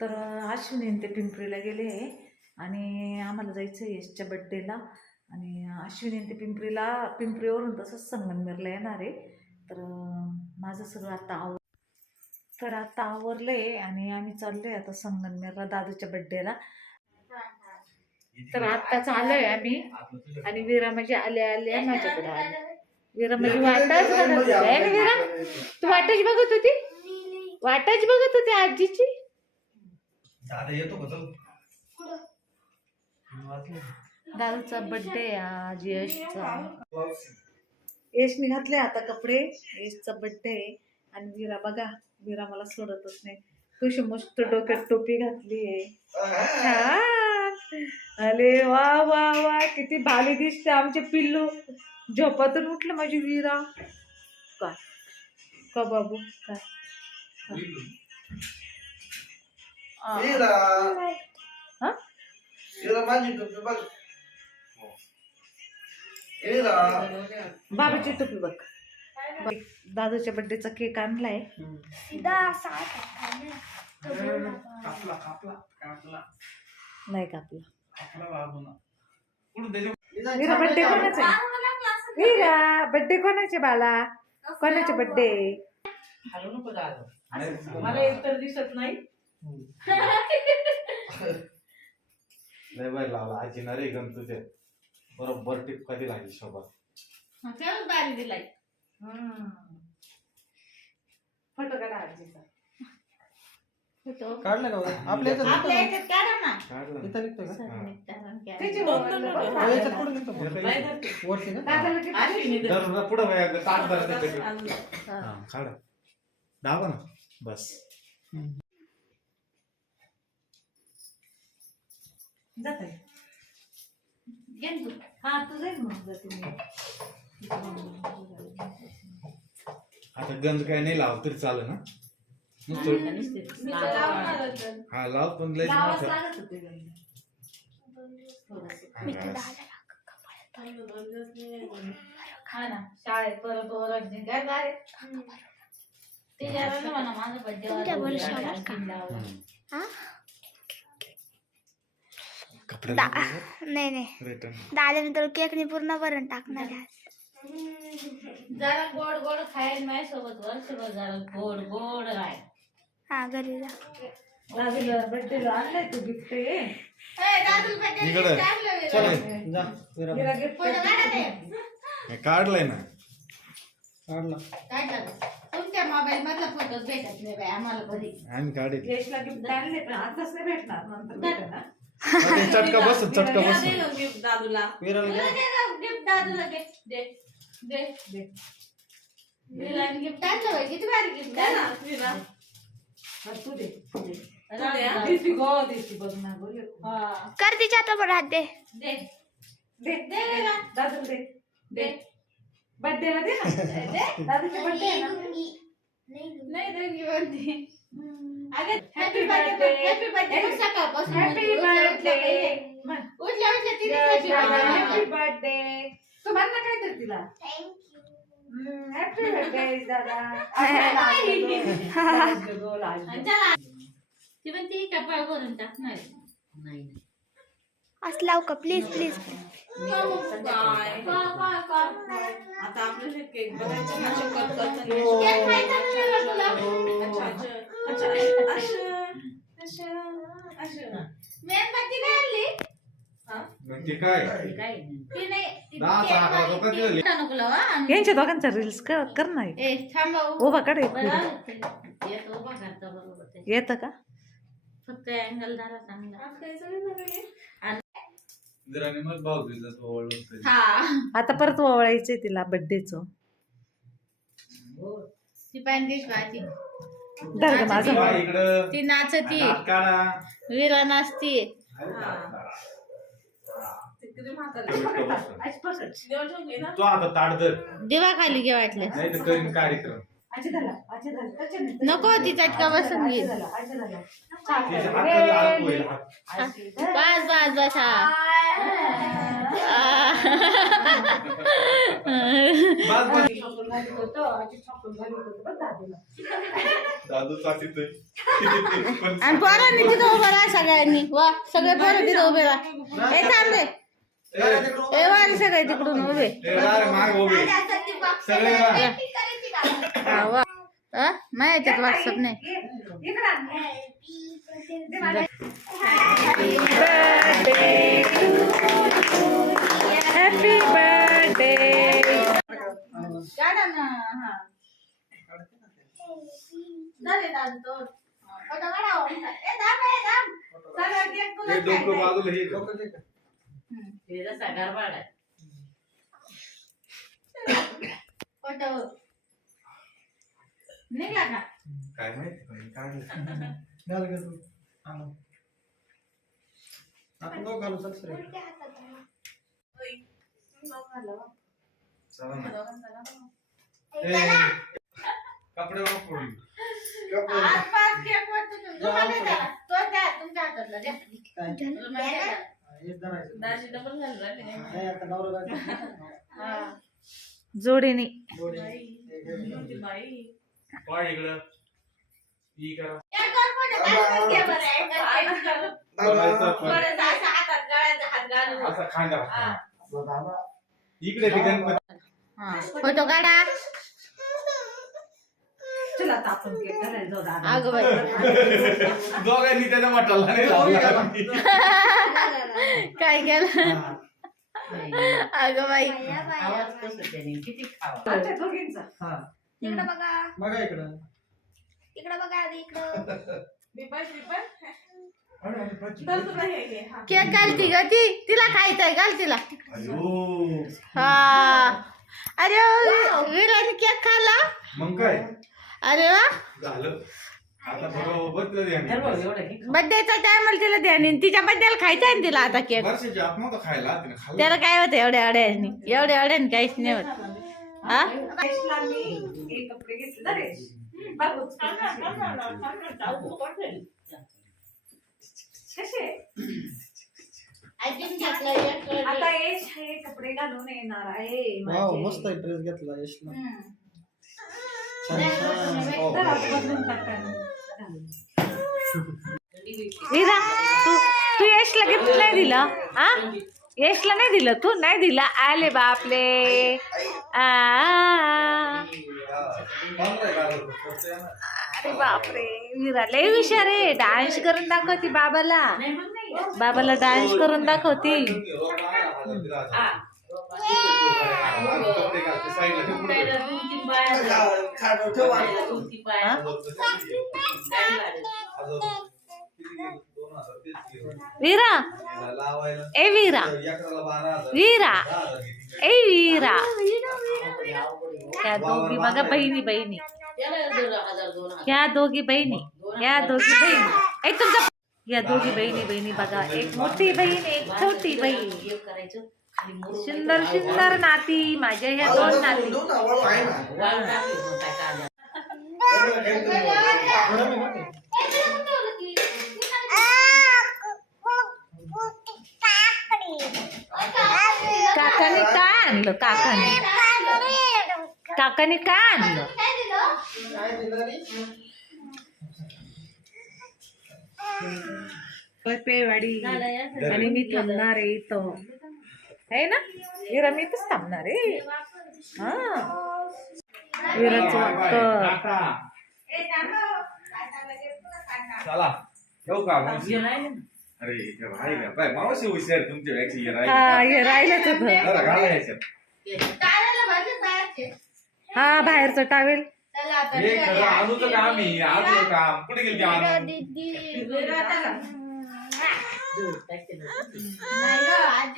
तर अश्विनी ते पिंपरीला गेले आणि आम्हाला जायचं आहे यशच्या बड्डेला आणि अश्विनी ते पिंपरीला पिंपरीवरून तसंच संगमनेरला येणार आहे. तर माझं सगळं आता आव तर आता आवरलं आहे आणि आम्ही चाललो आहे आता संगमनेरला दादूच्या बड्डेला तर आत्ताच आलोय आम्ही. आणि विरा म्हणजे आले आले माझ्याकडे आले. विरा म्हणजे वाटच बघत होती. विरा तू वाटच बघत होती? वाटच बघत होती आजीची? दादा येतो का. दादूचा बड्डे आज यशचा. यशने घातले आता कपडे. यशचा बड्डे आहे. आणि विरा बघा विरा मला सोडतच नाही. तुझी मस्त डोक्यात टोपी घातली आहे. अरे वा वा वा किती भाली दिसते आमचे पिल्लू. झोपातून उठलं माझी विरा. काय? का बाबू? काय. हा? येला. बाबाची टोपी बघ. दादूच्या बड्डेचा केक आणलाय. कापला कापला कापला. नाही कापला. विरा बड्डे कोणाचा आहे? विरा बड्डे कोणाचे बाला कोणाचे बड्डे. मला एकतर दिसत नाही. लय बाय लावला आजी ना रे गण तुझे. बरोबर टिपका दिला शोभा बारी दिलाय. फोटो काढा आजीचा. काढलं का बरं? आपल्या याच्यात आपल्या निघतो. याच्यात काढा ना. का? काढलं. इथं निघतो का? त्याची नको, वर- नको, नको. हो, याच्यात कुठं निघतो? मग? नाही धरते. वरती का दादाला किती- अश्विनी धर. धर ना, पुढं ताट काढ. दाबा ना. बस. जात आहे. हा तू जाईल मग जाते मी आता गंज काय नाही लाव तरी चालेल ना नुसतं मी तर लावणार होतं. हा लाव पण लय लावाच मोठं. लागत होते गं. थोडंसं. बस. हा ना शाळेत परत ओरडते काय काय ते जरा ना म्हणा माझा बड्डे हम्म. कपडे दा- नाही नाही. रिटर्न तर केकने पूर्ण भरून टाकणार आहे आज. जरा गोड गोड खायला माझ्या सोबत वर्षभर जरा. गोड गोड राय हा घरी जा. दादूला बड्डेला आणलंय तू गिफ्ट आहे. इकडे. चल जा. विरा. हिला gift आहे. हे काढलंय ना. काढला. तुमच्या मोबाईल मधला फोटोच भेटत नाही बाई आम्हाला कधी. आम्ही काढेल यशला गिफ्ट आणले पण आताच नाही भेटणार. नंतर भेटेल ना. अरे, चटका बस चटका बस। गिफ्ट दादूला। विराला घे. गिफ्ट दादूला दे दे दे दे. विराने गिफ्ट आणलं बाई किती भारी गिफ्ट आहे ना विरा हा, तू दे तू दे. राहू दे, हा. दिसती गो दिसती बघ ना गो हा. कर तिच्या हातावर हात दे। दे दे दे विरा. दादू दे दे। बड्डेला दे ना? दे दादूचे बड्डे आहे ना? नाही दे गिफ्ट अरे Happy happy birthday. Happy birthday सकाळपासून हॅपी उठल्या- उठल्या बर्थडे पहिले. उठल्या उठल्या तिने हॅपी हॅपी बर्थडे बर्थडे तू म्हण ना काय तर तिला? हॅपी बर्थडे दादा. ती पण ती कपाळ भरून टाकणार असं लाव का? प्लीज प्लीज आता केक बघायचे ना. मेणबत्ती नाही आणली? नक्की काय? ती नाही दहा सहा नको लावू, हा. आणि- यांच्या दोघांचा रील्स कर कर नाही ए थांबा हो. उभा काढ एक बरं, video. येतो उभा करता बरोबर ते. येतं का? फक्त अँगल झाला चांगला. आज काय चालू झालं हे? इंदिराने मग. हा. आता परत ओवळायचंय तिला बड्डेचं ती पॅनकेश भाजी. धर गं माझं. बा इकडं ती नाचती. हात काढा विरा नाचती. देव ठेवली ना तो आता ताट धर. दिवा खाली घे वाटलं. नाही तर करीन कार्यक्रम. नको ती चटका बसून घे. बस बस बस हा. आणि पोरांनी तिथं उभं राहा सगळ्यांनी. वा सगळे पोरं तिथं उभे राहा. हे थांब रे. ए, ए वारे सगळे तिकडून उभे. सगळे. हा वा हा? याच्यात व्हॉट्सअप नाही. बाजूला हे निघला का काय माहिती पण काढलं. घाल घाल तू. आणू. आपण दोघं घालू चल सर चला ना. ए, कपडे वापरून आज पाच केक वाटतो तुम्ही. तुम्हाला द्या. तो द्या तुमच्या हातातला द्या काय तुम्हाला द्या. हेच धरायचं दाजी डबल. नाही आता नवरा बायको. हा. जोडीने जोडी. बाई. पाय इकडं. ई करा. एक दोन फोटो असं खांदा. इकडे ते गणपती. काढा. चला आता आपण केक घालायला जाऊ दादा. अगं बाई. दोघांनी त्याच्या मटाला नाही लावला. काय केलं. अगं बाई. आमच्या दोघींचा. हा. इकडं बघा. बघा इकडं. इकडं बघा आधी इकडं. केक घालती ग ती. तिला खायचंय घाल तिला. अयो. हा. अरे विराने केक खाल्ला? मग काय? अरे वा. झालं. आता बरोबर तुला टायमाला ध्यान तिच्या बड्डेला खायचा आहे ना तिला आता केक. वर्षाची आत नव्हतं खायला तिने खाल्लं. त्याला काय होतं एवढ्या एवढ्यानी एवढ्या एवढ्यानी काहीच नाही होत. कपडे घेतले ना रे बघूच थांब ना, थांब ना, थांब ना, जाऊ नको पडतील. कसे? आता आता यश हे कपडे घालून येणार आहे. मस्त ड्रेस घेतला. वीरा तू तू यशला गिफ्ट नाही दिलं हा? यशला नाही दिलं तू? नाही दिलं? आले बापले अरे बापरे. विरा लय हुशार आहे. डान्स करून दाखवती बाबाला. बाबाला डान्स करून दाखवती. विरा ए वीरा वीरा ए वीरा त्या दोघी बघा बहिणी बहिणी या दोघी बहिणी या दोघी बहिणी एक तुमचा या दोघी बहिणी बहिणी बघा एक मोठी बहीण एक छोटी बहीण सुंदर सुंदर नाती माझ्या ह्या दोन नाती काकाने काय आणलं? काकाने? काकाने काय आणलं? पेवाडी. आणि मी थांबणार आहे इथं. आहे ना? विरा मी इथंच थांबणार आहे. हा. वाटतं चला येऊ का? अरे मावशी हुशार हे राहील. हा हे राहिलंच होतं. जरा घाला ह्याच्यात. हा बाहेरचं टावेल हे खरं काम आहे. आणूचं काम. कुठे गेली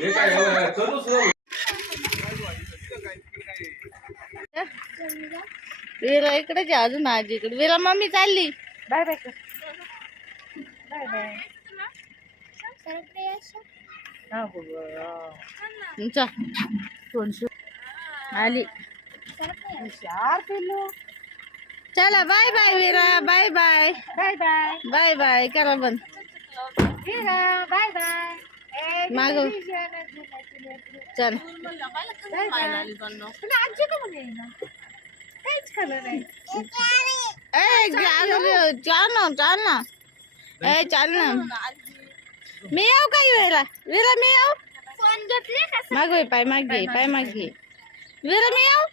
हे काय एवढं करूच नको. विरा इकडेच आहे अजून आजी इकडे विरा मम्मी चालली. बाय बाय कर बाय बाय हा बघा तुमचा फोन शू आली हुशार पिल्लू चला bye bye Vira bye bye bye bye bye bye करा बंद विरा बाय बाय माग चल काहीच खाल्लं नाही ए चाल चाल ना चाल ना ए चाल ना मी येऊ का वेळेला विरा मी येऊ फ़ोन घेतले का माग होय, पाय माग घे पाय माग घे विरा मी येऊ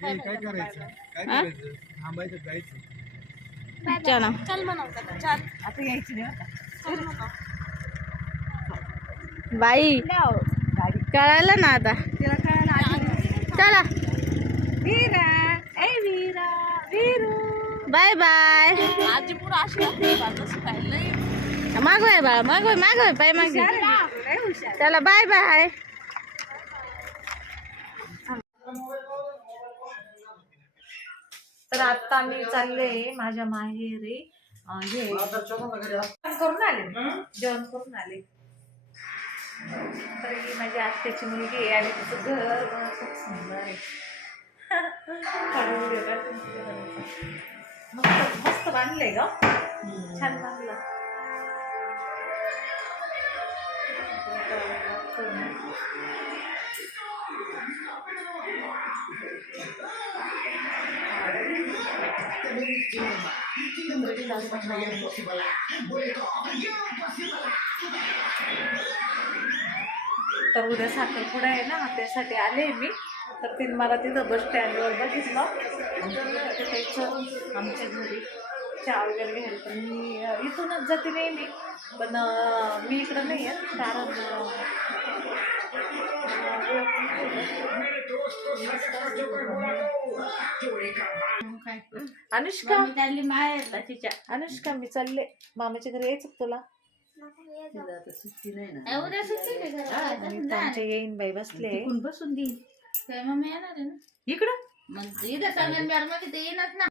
काय करायचं? काय हा? करायचं? थांबायचं जायचं. चला. चल म्हणवतात चल. आता यायची नाही आता बाई कळालं ना आता. तिला कळायला चला. वीरा ए वीरा वीरू. Bye bye. आजी पुढे अशी मागवाय बाळा मागवाय मागवाय पाय माग चला बाय बाय. तर आता मी चालले माझ्या माहेरी. हे करून आले. जेवण करून आले. तर ही माझी आत्याची मुलगी आहे आणि तिचं घर खूप सुंदर आहे. मस्त मस्त बांधलंय ग. छान बांधलं. तर उद्या साखरपुडा आहे ना त्यासाठी आले मी. तर तिने मला तिथं बस स्टँडवर बघितलं. तिथे आमच्या घरी चहा वगैरे घ्यायला. मी इथूनच जाते नेहमी. पण मी इकडं नाही येत कारण अनुष्का. चालली माहेरला तिच्या. अनुष्का मी चालले. मामाच्या घरी यायचं का तुला? ए, उद्या सुट्टी आहे घरात. आणि इथं आमच्या येईन बाई बसले. बसून देईन. काय मम्मी येणार आहे ना. इकडं? मग इथं संगमनेरमध्ये ते येणार ना.